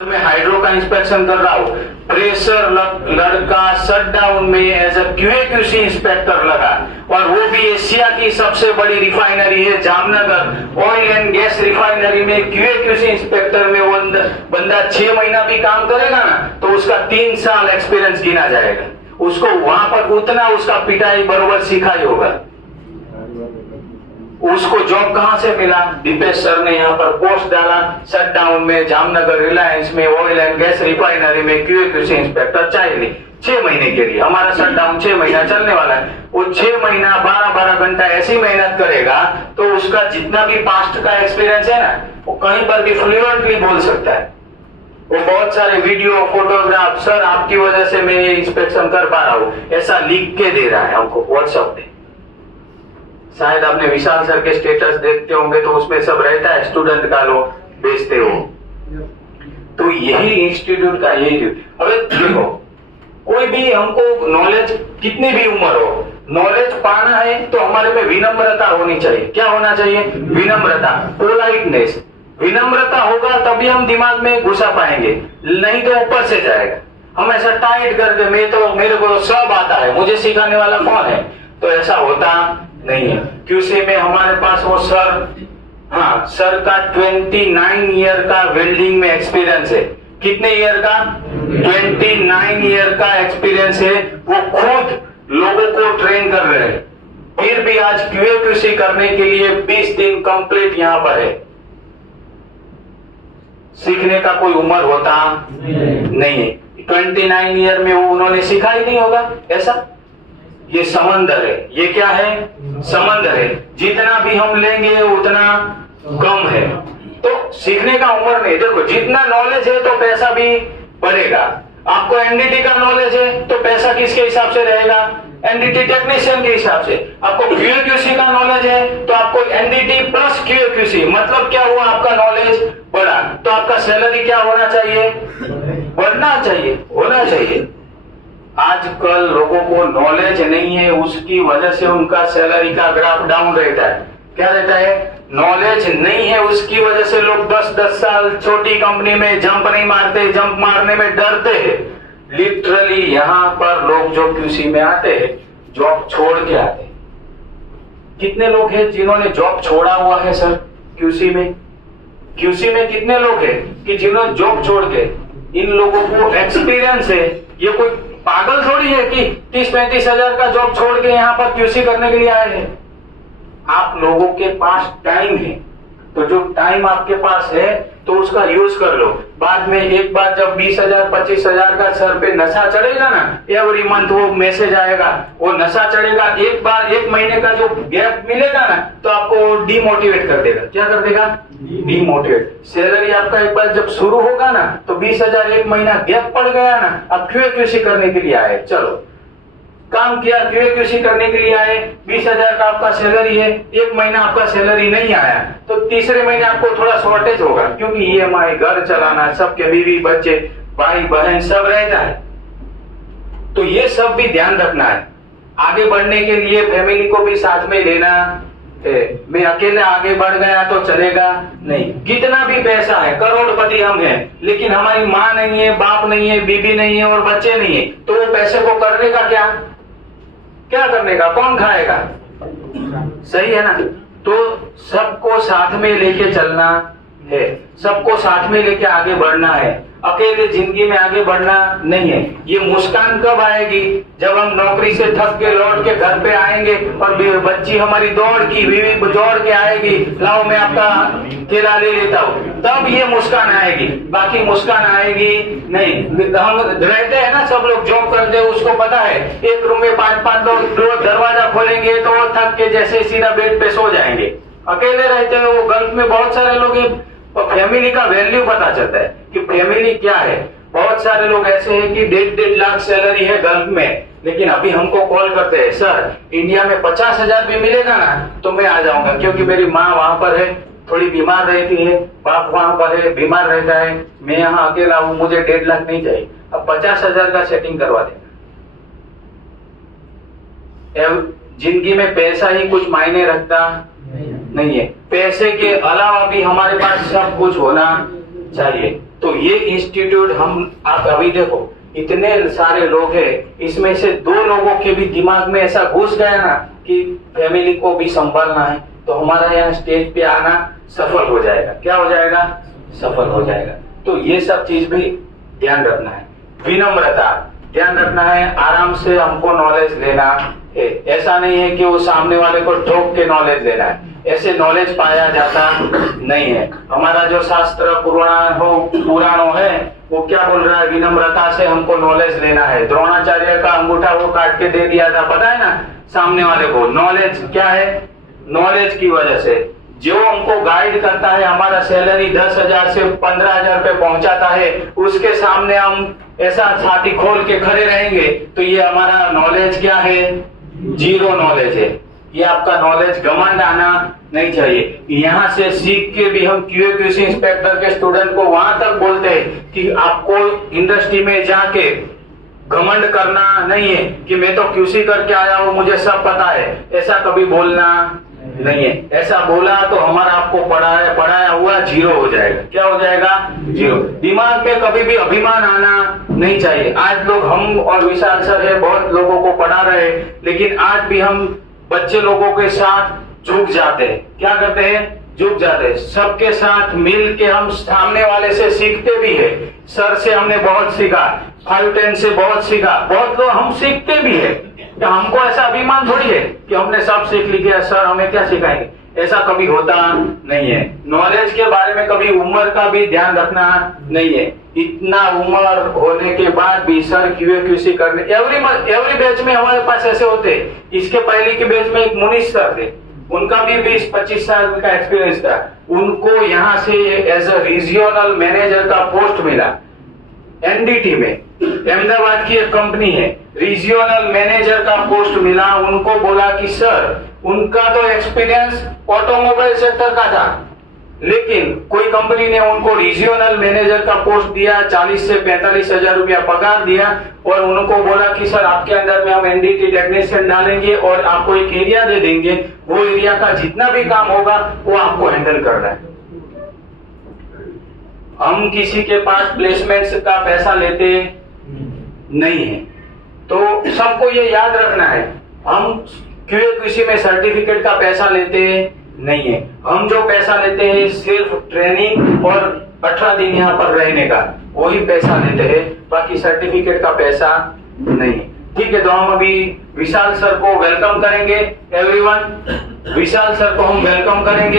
मैं हाइड्रो का इंस्पेक्शन कर रहा हूँ, प्रेशर लड़का शटडाउन में एज अ क्यूएक्यूसी इंस्पेक्टर लगा, और वो भी एशिया की सबसे बड़ी रिफाइनरी है Jamnagar oil and gas refinery में क्यूएक्यूसी इंस्पेक्टर में वो बंदा 6 महीना भी काम करेगा ना तो उसका 3 साल एक्सपीरियंस गिना जाएगा। उसको वहां पर उतना उसका पिटाई बरोबर सिखाई होगा। उसको जॉब कहां से मिला? दीपेश सर ने यहाँ पर पोस्ट डाला, शटडाउन में जामनगर रिलायंस में ऑयल एंड गैस रिफाइनरी में क्यूएक्यूसी इंस्पेक्टर चाहिए 6 महीने के लिए। हमारा शटडाउन 6 महीना चलने वाला है। वो 6 महीना 12-12 घंटा ऐसी मेहनत करेगा तो उसका जितना भी पास्ट का एक्सपीरियंस है ना वो कहीं पर भी फ्लुएंटली बोल सकता है। वो बहुत सारे वीडियो फोटोग्राफ, सर आपकी वजह से मैं ये इंस्पेक्शन कर पा रहा हूँ, ऐसा लिख के दे रहा है हमको व्हाट्सएप पे। शायद आपने विशाल सर के स्टेटस देखते होंगे तो उसमें सब रहता है, स्टूडेंट का लोग भेजते हो। तो यही इंस्टीट्यूट का यही। अब देखो, कोई भी हमको नॉलेज कितनी भी उम्र हो, नॉलेज पाना है तो हमारे में विनम्रता होनी चाहिए। क्या होना चाहिए? विनम्रता, पोलाइटनेस। विनम्रता होगा तभी हम दिमाग में घुसा पाएंगे, नहीं तो ऊपर से जाएगा। हम ऐसा टाइट करके मेरे को सब आता है, मुझे सिखाने वाला कौन है, तो ऐसा होता नहीं है। क्यूसी में हमारे पास वो सर का 29 ईयर का वेल्डिंग में एक्सपीरियंस है। कितने ईयर का? 29 ईयर का एक्सपीरियंस है। वो खुद लोगों को ट्रेन कर रहे हैं, फिर भी आज क्यूएक्यूसी करने के लिए 20 दिन कंप्लीट यहाँ पर है। सीखने का कोई उम्र होता नहीं है। 29 ईयर में वो उन्होंने सीखा ही नहीं होगा ऐसा। ये समंदर है। ये क्या है? समंदर है। जितना भी हम लेंगे उतना कम है। तो सीखने का उम्र नहीं। देखो, जितना नॉलेज है तो पैसा भी बढ़ेगा। आपको एनडीटी का नॉलेज है तो पैसा किसके हिसाब से रहेगा? एनडीटी टेक्नीशियन के हिसाब से। आपको क्यूएक्यूसी का नॉलेज है तो आपको एनडीटी प्लस क्यूएक्यूसी, मतलब क्या हुआ? आपका नॉलेज बढ़ा तो आपका सैलरी क्या होना चाहिए? बढ़ना चाहिए, होना चाहिए। आजकल लोगों को नॉलेज नहीं है, उसकी वजह से उनका सैलरी का ग्राफ डाउन रहता है। क्या रहता है? नॉलेज नहीं है, उसकी वजह से लोग 10-10 साल छोटी कंपनी में जंप नहीं मारते, जंप मारने में डरते हैं। लिटरली यहाँ पर लोग जो क्यूसी में आते हैं जॉब छोड़ के आते हैं। कितने लोग हैं जिन्होंने जॉब छोड़ा हुआ है सर क्यूसी में? क्यूसी में कितने लोग हैं कि जिन्होंने जॉब छोड़ के? इन लोगों को एक्सपीरियंस है। ये कोई पागल थोड़ी है कि 30-35 हजार का जॉब छोड़ के यहाँ पर क्यूसी करने के लिए आए हैं। आप लोगों के पास टाइम है, तो जो टाइम आपके पास है तो उसका यूज कर लो। बाद में एक बार जब 20,000-25,000 का सर पे नशा चढ़ेगा ना, एवरी मंथ वो मैसेज आएगा, वो नशा चढ़ेगा। एक बार 1 महीने का जो गैप मिलेगा ना तो आपको डिमोटिवेट कर देगा। क्या कर देगा? डिमोटिवेट। सैलरी आपका एक बार जब शुरू होगा ना तो 20,000 1 महीना गैप पड़ गया ना, अब क्यूएक्यूसी करने के लिए आए, चलो काम किया, क्यूएक्यूसी करने के लिए आए, 20,000 का आपका सैलरी है, 1 महीना आपका सैलरी नहीं आया तो तीसरे महीने आपको थोड़ा शॉर्टेज होगा, क्योंकि ईएमआई, घर चलाना, सबके बीवी बच्चे भाई बहन सब रहता है। तो ये सब भी ध्यान रखना है। आगे बढ़ने के लिए फैमिली को भी साथ में लेना है। मैं अकेले आगे बढ़ गया तो चलेगा नहीं। कितना भी पैसा है, करोड़पति हम हैं, लेकिन हमारी माँ नहीं है, बाप नहीं है, बीबी नहीं है और बच्चे नहीं है, तो वो पैसे को करने का क्या करने का? कौन खाएगा? सही है ना? तो सबको साथ में लेके चलना है, सबको साथ में लेके आगे बढ़ना है। अकेले जिंदगी में आगे बढ़ना नहीं है। ये मुस्कान कब आएगी? जब हम नौकरी से थक के लौट के घर पे आएंगे और बच्ची हमारी दौड़ की, बीवी दौड़ के आएगी, लाओ मैं आपका केला ले लेता हूँ, तब ये मुस्कान आएगी। बाकी मुस्कान आएगी नहीं। हम रहते हैं ना, सब लोग जॉब करते हैं, उसको पता है एक रूम में 5-5 लोग दरवाजा खोलेंगे तो वो थक के जैसे सीधा बेड पे सो जाएंगे। अकेले रहते हैं वो। गल्फ में बहुत सारे लोग, फैमिली का वैल्यू पता चलता है कि फैमिली क्या है। बहुत सारे लोग ऐसे हैं कि 1.5 लाख सैलरी है गल्फ में, लेकिन अभी हमको कॉल करते हैं, सर इंडिया में 50,000 भी मिलेगा ना तो मैं आ जाऊंगा, क्योंकि मेरी माँ वहां पर है, थोड़ी बीमार रहती है, बाप वहां पर है, बीमार रहता है, मैं यहाँ अकेला हूँ, मुझे 1.5 लाख नहीं चाहिए, अब 50,000 का सेटिंग करवा देना। जिंदगी में पैसा ही कुछ मायने रखता नहीं है। पैसे के अलावा भी हमारे पास सब कुछ होना चाहिए। तो ये इंस्टीट्यूट हम, आप अभी देखो इतने सारे लोग हैं, इसमें से 2 लोगों के भी दिमाग में ऐसा घुस गया ना कि फैमिली को भी संभालना है, तो हमारा यहाँ स्टेज पे आना सफल हो जाएगा। क्या हो जाएगा? सफल हो जाएगा। तो ये सब चीज भी ध्यान रखना है। विनम्रता ध्यान रखना है, आराम से हमको नॉलेज लेना है। ऐसा नहीं है कि वो सामने वाले को ठोक के नॉलेज लेना है, ऐसे नॉलेज पाया जाता नहीं है। हमारा जो शास्त्र पुराणों है वो क्या बोल रहा है? विनम्रता से हमको नॉलेज लेना है। द्रोणाचार्य का अंगूठा वो काट के दे दिया था, पता है ना सामने वाले को। नॉलेज क्या है? नॉलेज की वजह से जो हमको गाइड करता है, हमारा सैलरी 10,000 से 15,000 रुपए पहुंचाता है, उसके सामने हम ऐसा छाती खोल के खड़े रहेंगे तो ये हमारा नॉलेज क्या है? 0 नॉलेज है। ये आपका नॉलेज घमंड आना नहीं चाहिए। यहाँ से सीख के भी हम QA/QC इंस्पेक्टर के स्टूडेंट को वहां तक बोलते हैं कि आपको इंडस्ट्री में जाके घमंड करना नहीं है कि मैं तो QC करके आया हूँ, मुझे सब पता है। ऐसा कभी बोलना नहीं है। ऐसा बोला तो हमारा आपको पढ़ाया हुआ 0 हो जाएगा। क्या हो जाएगा? 0। दिमाग में कभी भी अभिमान आना नहीं चाहिए। आज लोग, हम और विशाल सर है, बहुत लोगों को पढ़ा रहे, लेकिन आज भी हम बच्चे लोगों के साथ झुक जाते हैं। क्या करते हैं? झुक जाते हैं। सबके साथ मिल के हम सामने वाले से सीखते भी है। सर से हमने बहुत सीखा, 5-10 से बहुत सीखा, बहुत लोग हम सीखते भी है। तो हमको ऐसा अभिमान थोड़ी है कि हमने सब सीख लिया, सर हमें क्या सिखाएंगे। ऐसा कभी होता नहीं है। नॉलेज के बारे में कभी उम्र का भी ध्यान रखना नहीं है। इतना उम्र होने के बाद भी सर QA/QC करने, एवरी बैच में हमारे पास ऐसे होते। इसके पहले के बैच में एक मुनीष सर थे, उनका भी 20-25 साल का एक्सपीरियंस था। उनको यहाँ से एज अ रीजनल मैनेजर का पोस्ट मिला NDT में, अहमदाबाद की एक कंपनी है, रीजनल मैनेजर का पोस्ट मिला। उनको बोला कि सर, उनका तो एक्सपीरियंस ऑटोमोबाइल सेक्टर का था, लेकिन कोई कंपनी ने उनको रीजनल मैनेजर का पोस्ट दिया, 40 से 45 हजार रुपया पगार दिया, और उनको बोला कि सर आपके अंदर में हम NDT टेक्नीशियन डालेंगे और आपको एक एरिया दे देंगे, वो एरिया का जितना भी काम होगा वो आपको हैंडल करना है। हम किसी के पास प्लेसमेंट्स का पैसा लेते नहीं है। तो सबको ये याद रखना है, हम QA/QC में सर्टिफिकेट का पैसा लेते नहीं है। हम जो पैसा लेते हैं सिर्फ ट्रेनिंग और 18 दिन यहाँ पर रहने का, वही पैसा लेते हैं, बाकी सर्टिफिकेट का पैसा नहीं। ठीक है, तो हम अभी विशाल सर को वेलकम करेंगे। एवरीवन, विशाल सर को हम वेलकम करेंगे।